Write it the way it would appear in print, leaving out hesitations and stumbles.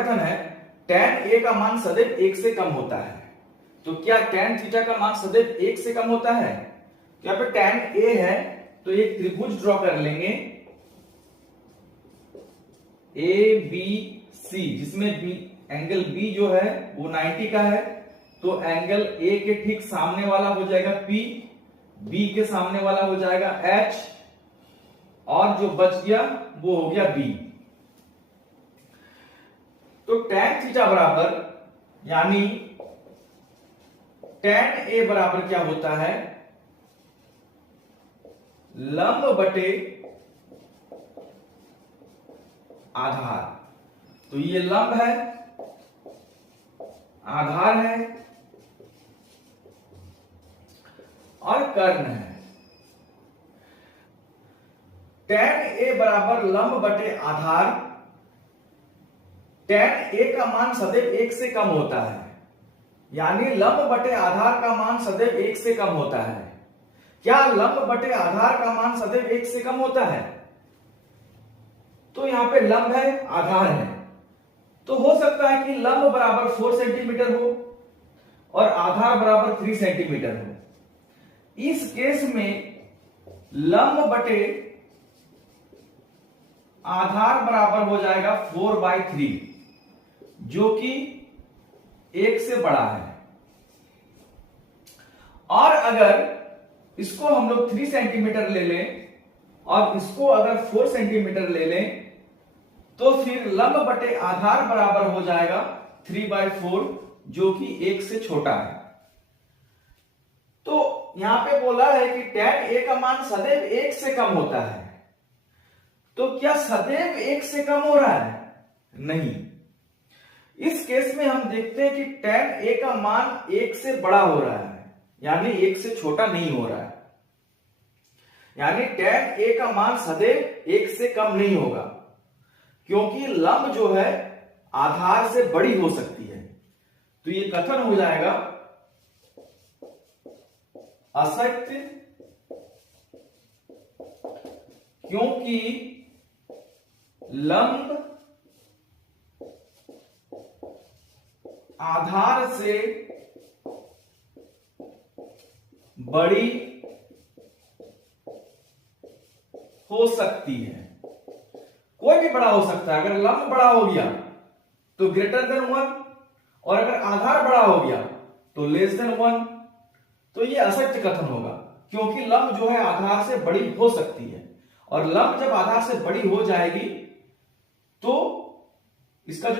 कथन है tan a का मान सदैव 1 से कम होता है। तो क्या tan थीटा का मान सदैव 1 से कम होता है? यहाँ पे tan a है तो एक त्रिभुज ड्रॉ कर लेंगे ए बी सी, जिसमें बी एंगल बी जो है वो 90 का है। तो एंगल ए के ठीक सामने वाला हो जाएगा P, बी के सामने वाला हो जाएगा H, और जो बच गया वो हो गया B। तो tan थीटा बराबर, यानी tan A बराबर क्या होता है? लंब बटे आधार। तो ये लंब है, आधार है और कर्ण है। tan A बराबर लंब बटे आधार। tan A का मान सदैव 1 से कम होता है, यानी लंब बटे आधार का मान सदैव 1 से कम होता है। क्या लंब बटे आधार का मान सदैव 1 से कम होता है? तो यहां पे लंब है, आधार है, तो हो सकता है कि लंब बराबर 4 सेंटीमीटर हो और आधार बराबर 3 सेंटीमीटर हो। इस केस में लंब बटे आधार बराबर हो जाएगा 4/3, जो कि 1 से बड़ा है। और अगर इसको हम लोग 3 सेंटीमीटर ले लें और इसको अगर 4 सेंटीमीटर ले लें, तो फिर लंब बटे आधार बराबर हो जाएगा 3/4, जो कि 1 से छोटा है। तो यहां पे बोला है कि tan A का मान सदैव 1 से कम होता है। तो क्या सदैव 1 से कम हो रहा है? नहीं। इस केस में हम देखते हैं कि tan A का मान 1 से बड़ा हो रहा है, यानी 1 से छोटा नहीं हो रहा है। यानी tan A का मान सदैव 1 से कम नहीं होगा, क्योंकि लंब जो है आधार से बड़ी हो सकती है। तो ये कथन हो जाएगा असत्य, क्योंकि लंब आधार से बड़ी हो सकती है। कोई भी बड़ा हो सकता है। अगर लंब बड़ा हो गया तो ग्रेटर देन 1, और अगर आधार बड़ा हो गया तो लेस देन 1। तो ये असत्य कथन होगा, क्योंकि लंब जो है आधार से बड़ी हो सकती है, और लंब जब आधार से बड़ी हो जाएगी तो इसका जो